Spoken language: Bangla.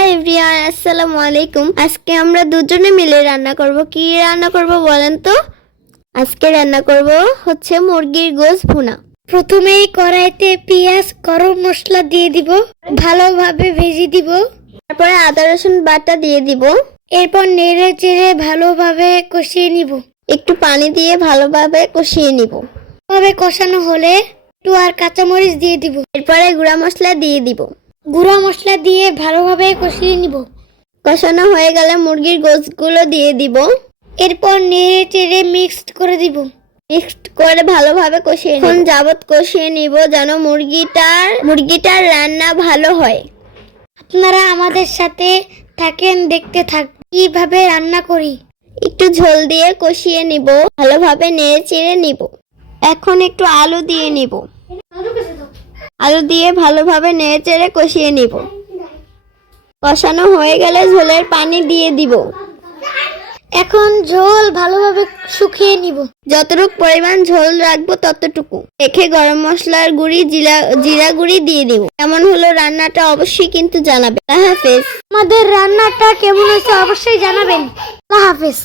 হাই এভরিওয়ান, আসসালামু আলাইকুম। আজকে আমরা দুজনে মিলে রান্না করব। কি রান্না করব বলেন তো? আজকে রান্না করব হচ্ছে মুরগির গোশত ভুনা। প্রথমেই কড়াইতে পেঁয়াজ গরম মশলা দিয়ে দিব, ভালোভাবে ভেজে দিব। তারপরে আদা রসুন বাটা দিয়ে দিব। এরপর নেড়ে চেড়ে ভালোভাবে কষিয়ে নিব। একটু পানি দিয়ে ভালোভাবে কষিয়ে নিব। ভাবে কষানো হলে একটু আর কাঁচামরিচ দিয়ে দিব। এরপরে গুঁড়া মশলা দিয়ে দিব। গুঁড়া মশলা দিয়ে ভালোভাবে কষিয়ে নিব। কষানো হয়ে গেলে মুরগির গোশতগুলো দিয়ে দিব। এরপর নেড়ে চেড়ে মিক্সড করে দিব। মিক্সড করে ভালোভাবে কষিয়ে নিব। যাবত কষিয়ে নিব যেন মুরগিটার রান্না ভালো হয়। আপনারা আমাদের সাথে থাকেন, দেখতে থাক কিভাবে রান্না করি। একটু ঝোল দিয়ে কষিয়ে নিব, ভালোভাবে নেড়ে চেড়ে নিব। এখন একটু আলু দিয়ে নিব। আলু দিয়ে ভালোভাবে নেড়ে চেড়ে কষিয়ে নিব। কষানো হয়ে গেলে ঝোলের পানি দিয়ে দিব। এখন ঝোল ভালোভাবে শুকিয়ে নিব। যতটুকু পরিমাণ ঝোল রাখবো ততটুকু রেখে গরম মশলার গুঁড়ি, জিরা গুঁড়ি দিয়ে দিব। কেমন হলো রান্নাটা অবশ্যই কিন্তু জানাবেন। আল্লাহ হাফেজ। আমাদের রান্নাটা কেমন হয়েছে অবশ্যই জানাবেন। আল্লাহ হাফেজ।